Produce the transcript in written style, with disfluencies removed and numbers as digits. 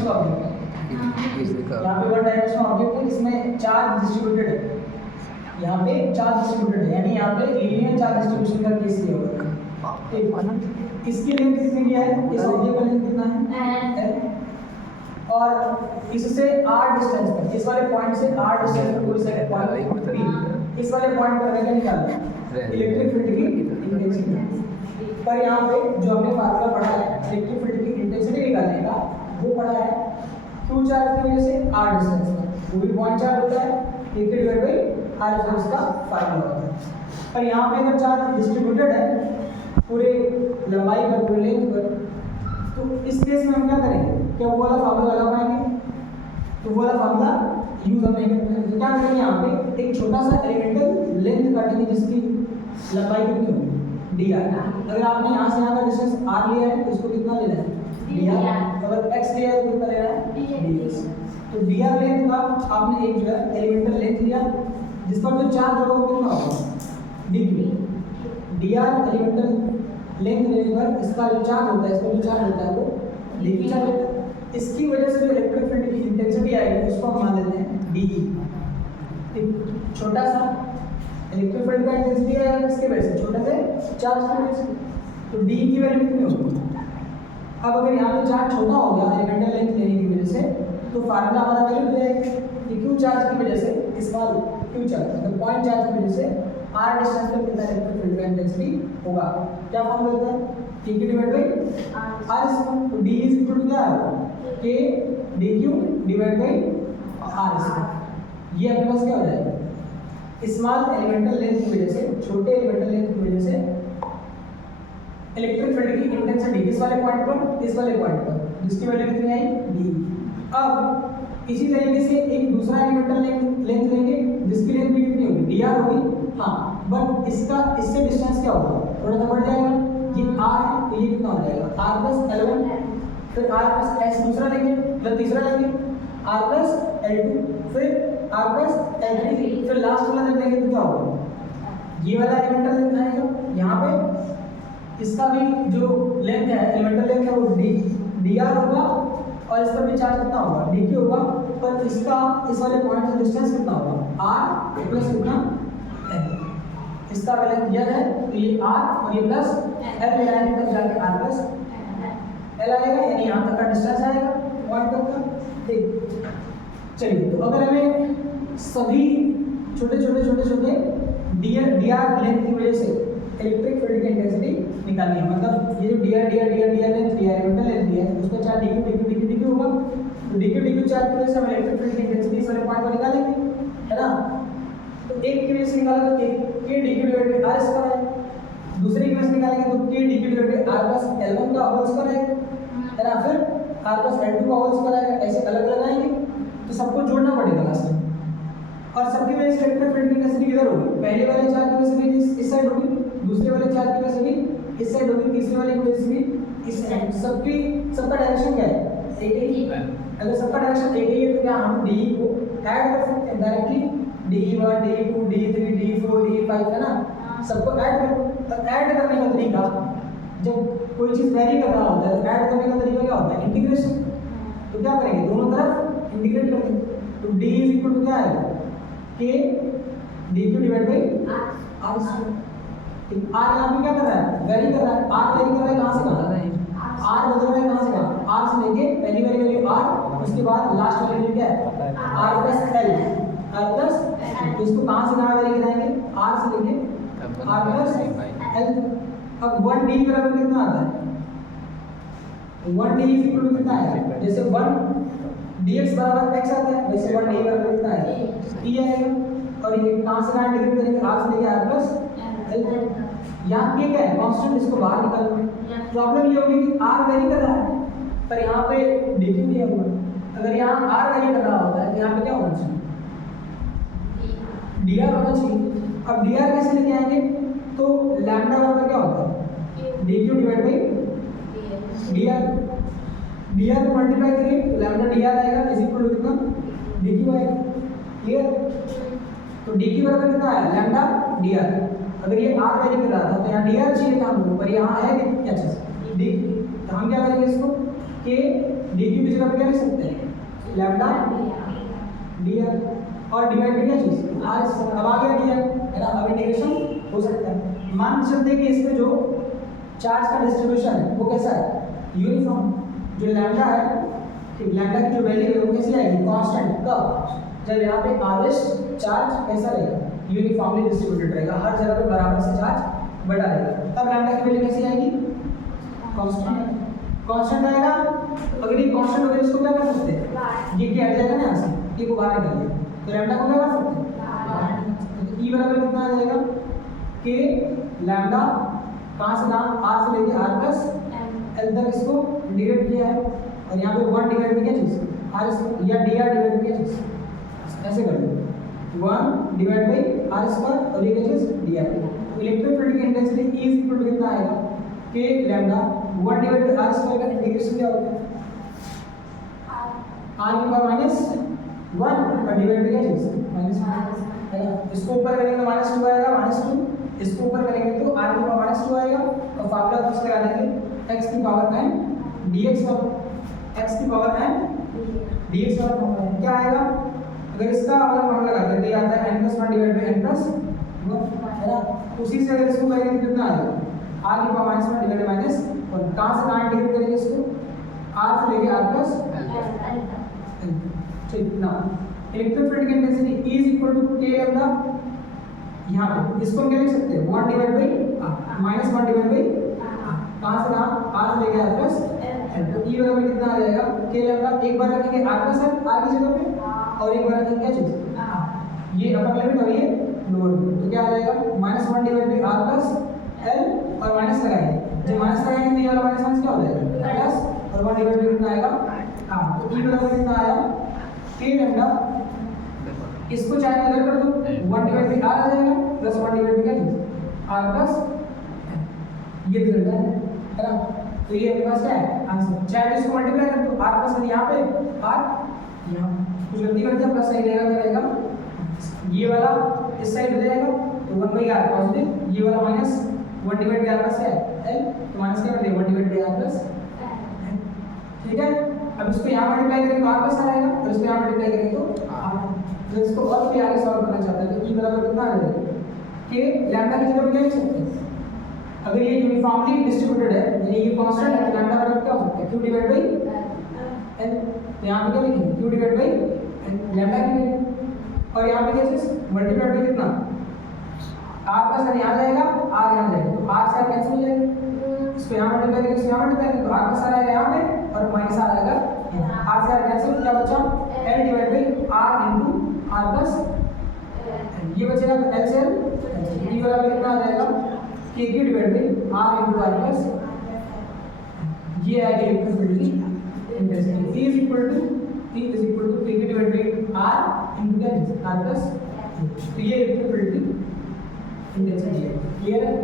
Dimensional object है। यहाँ पे वन डायमेंशनल ऑब्जेक्ट है जिसमें चार्ज डिस्ट्रीब्यूटेड है, यहाँ पे चार्ज डिस्ट्रीब्यूटेड है, यानी यहाँ पे लीनियर चार्ज डिस्ट्रीब्यूशन का केस किया हुआ है। इसकी लेंथ कितनी दिया है, इस ऑब्जेक्ट का लेंथ कितना है L, और इससे r डिस्टेंस पर, इस वाले पॉइंट से r डिस्टेंस पर कोई सा पॉइंट P, इस वाले पॉइंट पर हमें क्या निकालना है, इलेक्ट्रिक फील्ड की इंटेंसिटी। पर यहाँ पे जो हमने फार्मूला पढ़ा है इलेक्ट्रिक फील्ड की इंटेंसिटी निकालने का, वो पढ़ा है q चार्ज की वजह से r डिस्टेंस पर, वो भी पॉइंट चार्ज होता है, एक डिवाइड बाई r डिस्टेंस का फार्मूला होता है। पर यहाँ पे अगर चार्ज डिस्ट्रीब्यूटेड है पूरे लंबाई पर, पूरे लेंथ पर, तो इस केस में हम क्या करेंगे, क्या वो वाला फार्मूला लगा पाएंगे, तो वो वाला फार्मूला यूज हम नहीं कर पाएंगे। तो क्या करेंगे, यहाँ पे एक छोटा सा एलिमेंटल लेंथ काटेंगे जिसकी लंबाई कितनी होगी dr। अगर आपने यहाँ से यहाँ का डिस्टेंस r लिया है तो इसको कितना लेना है dr, अगर x लिया है तो कितना लेना है dx। तो dr लेंथ का आपने एक जो है एलिमेंटल लेंथ लिया जिस पर जो चार्ज होगा वो कितना होगा dq। dr एलिमेंटल लेंथ लेने पर इसका जो चार्ज होता है, इसका जो चार्ज होता है वो dq चार्ज होता है। इसकी वजह से जो इलेक्ट्रिक फील्ड की इंटेंसिटी आएगी उसको हम मान लेते हैं dE। एक छोटा सा इलेक्ट्रिक फील्ड का इंटेंसिटी आएगा किसके वजह से, छोटे से चार्ज की वजह से, तो dE की वैल्यू कितनी होगी। अब अगर यहाँ पे चार्ज छोटा हो गया एलिमेंटल लेंथ लेने की वजह से, तो फार्मूला हमारा वैल्यू हो जाएगा कि q चार्ज की वजह से, इस वाले q चार्ज मतलब पॉइंट चार्ज की वजह से r डिस्टेंस पर कितना इलेक्ट्रिक फील्ड का इंटेंसिटी होगा। क्या फॉर्मूला होता है, k q divide by r square. तो d इज इक्वल टू क्या है, k dq divide by r square. ये अपने पास क्या हो जाएगा, स्मॉल एलिमेंटल लेंथ की वजह से, छोटे एलिमेंटल लेंथ की वजह से इलेक्ट्रिक फील्ड की इंटेंसिटी किस वाले पॉइंट पर, इस वाले पॉइंट पर, जिसकी वैल्यू कितनी आई d। अब इसी तरीके से एक दूसरा एलिमेंटल लेंथ लेंगे जिसकी लेंथ भी कितनी होगी dr होगी, हाँ, बट इसका इससे डिस्टेंस क्या होगा, थोड़ा सा बढ़ जाएगा, ये r है तो ये कितना हो जाएगा r प्लस L1, फिर r प्लस s दूसरा लेंगे, मतलब तीसरा लेंगे r प्लस L2, फिर r प्लस L3, फिर लास्ट वाला जब लेंगे तो क्या होगा, ये वाला एलिमेंटल लेंथ आएगा, यहाँ पे इसका भी जो लेंथ है एलिमेंटल लेंथ है वो dr होगा, और इसका भी चार्ज कितना होगा dq होगा, पर इसका इस वाले पॉइंट से डिस्टेंस कितना होगा r प्लस कितना L। इसका वैल्यू दिया जाए तो ये r और ये प्लस L मिलाएंगे तब जाके r प्लस L आएगा, यानी यहाँ तक का डिस्टेंस आएगा पॉइंट तक का। ठीक, चलिए, तो अगर हमें सभी छोटे dr लेंथ की वजह से इलेक्ट्रिक फील्ड की इंटेंसिटी निकालनी है, मतलब ये जो dr लेंथ दिया है, एलिमेंटल लेंथ दिया है, उसका चार्ज dq होगा, तो dq चार्ज की वजह से हम इलेक्ट्रिक फील्ड की इंटेंसिटी इस वाले पॉइंट पर निकालेंगे, है ना। तो एक की वजह से निकाला तो k dq divide by r square है, दूसरे की वजह से निकालेंगे तो k dq divide by r plus L1 का होल स्क्वायर है ना, फिर r प्लस L2 का होल स्क्वायर है, ऐसे अलग अलग आएंगे तो सबको जोड़ना पड़ेगा लास्ट में। और सबकी वजह से इलेक्ट्रिक फील्ड की इंटेंसिटी किधर होगी, पहले वाले चार्ज की वजह से भी इस साइड होगी, दूसरे वाले चार्ज की वजह से भी इस साइड होगी, तीसरे वाले की वजह से भी इस साइड। सबका डायरेक्शन क्या है, एक ही है। अगर सबका डायरेक्शन एक ही है तो क्या हम DE को ऐड कर सकते हैं directly, DE1 DE2 DE3 DE4 DE5 है ना, सबको ऐड करो। तो ऐड करने का तरीका, जब कोई चीज़ वेरी कर रहा होता है तो ऐड करने का तरीका क्या होता है, इंटीग्रेशन। तो क्या करेंगे, दोनों तरफ इंटीग्रेट करेंगे, तो D इज इक्वल टू क्या आएगा, k dq divide by r square. r यहाँ पे क्या कर रहा है, वेरी कर रहा है, r वेरी कर रहा है कहाँ से कहाँ, r बदल रहा है कहाँ से कहाँ, r से लेके पहली वाली वैल्यू r, उसके बाद लास्ट वाली वैल्यू क्या है r plus L, r plus, तो इसको कहाँ से कहाँ वेरी कराएंगे, r से लेके r प्लस L। अब 1d बराबर कितना आता है, 1d इज इक्वल टू कितना है, जैसे 1 dx बराबर x आता है, वैसे 1d बराबर कितना है t आएगा, और ये कहाँ से कहाँ डिग्री करेंगे, r से लेके r प्लस L। यहाँ पे क्या है कांस्टेंट, इसको बाहर निकालना। प्रॉब्लम ये होगी कि r वेरी कर रहा है पर यहाँ पे dq दिया हुआ है, अगर यहाँ r वेरी कर रहा होता है तो यहाँ पे क्या होना चाहिए, dr होना चाहिए। अब dr कैसे लेके आएंगे, तो लैम्डा बराबर क्या होता है dq डिवाइड बाई dr को मल्टीप्लाई करिए तो लैम्डा dr आएगा इज इक्वल टू कितना dq आएगा, क्लियर। तो dq बराबर कितना है लैम्डा dr। अगर ये r वेरी कर रहा था तो यहाँ dr चाहिए था हमको, पर यहाँ आया क्या चीज d, तो हम क्या करेंगे इसको k डी क्यू की जगह पे क्या लिख सकते हैं लैम्डा डी आर और डिवाइड भी क्या चीज आर। अब आ गया डी आर है ना। अब इंटीग्रेशन हो सकता है। मान सकते हैं कि इसमें जो चार्ज का डिस्ट्रीब्यूशन है वो कैसा है यूनिफॉर्म। जो लैम्डा है लैम्डा की जो वैल्यू है वो कैसी आएगी कांस्टेंट। कब जब यहाँ पे आवेश चार्ज कैसा रहेगा यूनिफॉर्मली डिस्ट्रीब्यूटेड रहेगा, हर जगह पे बराबर से चार्ज बढ़ा रहेगा, तब लैम्डा की वैल्यू कैसी आएगी कांस्टेंट। कांस्टेंट आएगा। अगर ये कांस्टेंट हो गया इसको क्या कर सकते हैं ये क्या हट जाएगा ना यहाँ से, ये को बाहर निकाल दिया तो लैम्डा को क्या कर सकते हैं तो ई बराबर कितना आ जाएगा के लैम्डा कहाँ से कहाँ आर से लेके आर प्लस एल तक इसको इंटीग्रेट किया है और यहाँ पे 1 डिवाइड में क्या चीज आर या डी आर डिवाइड में क्या चीज ऐसे कर लो 1 डिवाइड बाई आर स्क्वायर और ये क्या चीज डी आर। इलेक्ट्रोफिल्ड की intensity E is equal to कितना आएगा k lambda 1 divide by r square का इंटीग्रेशन क्या होता है आर की पावर -1 और डिवाइड बाई क्या चीज -1 है ना। इसको ऊपर करेंगे तो -2 आएगा -2, इसको ऊपर करेंगे तो r की पावर -2 आएगा और फार्मूला यूज करा देंगे x की पावर n dx पर x की पावर n dx वाला फॉर्मूला क्या आएगा। अगर इसका वाला फॉर्मूला लगाते हैं तो ये आता है n + 1 डिवाइड बाई n + 1 है ना। उसी से अगर इसको करेंगे तो कितना आएगा r की पावर -1 डिवाइड बाई -1 और कहां से कहां इंटीग्रेट करेंगे इसको r से लेके r + n। ठीक ना। इलेक्ट्रोफिल्ड की intensity E is equal to k lambda. यहाँ पे इसको क्या लिख सकते हैं 1 डिवाइड बाई -1 डिवाइड बाई कहां से कहां r से लेके r + n। तो E बराबर कितना आ जाएगा k लैम्डा। एक बार रखेंगे r + n r की जगह पे और एक बार रखेंगे क्या चीज ये अपर लिमिट और ये लोअर लिमिट तो क्या आ जाएगा -1 डिवाइड बाई r + l और माइनस लगाएंगे। जब माइनस लगाएंगे तो ये वाला माइनस क्या हो जाएगा प्लस और 1 डिवाइड बाई कितना आएगा हां। तो E बराबर कितना आया k लैम्डा। इसको चाहे अगर कर दो 1 डिवाइड बाई r आ जाएगा प्लस 1 डिवाइड बाई क्या चीज r + ये रिजल्ट है ना। तो ये अपने पास क्या है आंसर। चाहे इसको मल्टीप्लाई कर दो r + यहाँ पे r यहाँ कुछ गलती कर दिया प्लस सही रहेगा क्या रहेगा ये वाला इस साइड हो जाएगा तो 1/r पॉजिटिव ये वाला minus 1 divide by r plus है l तो माइनस क्या कर दिया 1 डिवाइड बाई r प्लस। ठीक है। अब इसको यहाँ मल्टीप्लाई करेंगे तो r प्लस आएगा और इसको यहाँ मल्टीप्लाई करेंगे तो r। तो इसको और भी आगे सॉल्व करना चाहते हैं तो e बराबर कितना आ जाएगा कि लैम्डा की जगह पे क्या लिख सकते हैं अगर ये यूनिफॉर्मली डिस्ट्रीब्यूटेड है यानी ये कांस्टेंट है तो लैम्डा बराबर क्या हो सकता है q डिवाइड बाई n। तो यहाँ पे क्या लिखेंगे q divide by n lambda की वैल्यू और यहाँ पे क्या चीज मल्टीप्लाइड बाई कितना r + n यहाँ जाएगा r यहाँ जाएगा तो r से r कैंसिल हो जाएगा। इसको यहाँ मल्टीप्लाई करेंगे इसको यहाँ मल्टीप्लाई करेंगे तो r + r आएगा यहाँ पे और माइनस r आएगा r से r कैंसिल क्या बचा l divide by r into r + n ये बचेगा तो l से l e बराबर कितना आ जाएगा k q divide by r into r + ये आएगा इलेक्ट्रोफिल्ड की intensity E is equal to k q divide by r into r + तो ये इलेक्ट्रोफिल्ड की इंटेंसिटी है। क्लियर है।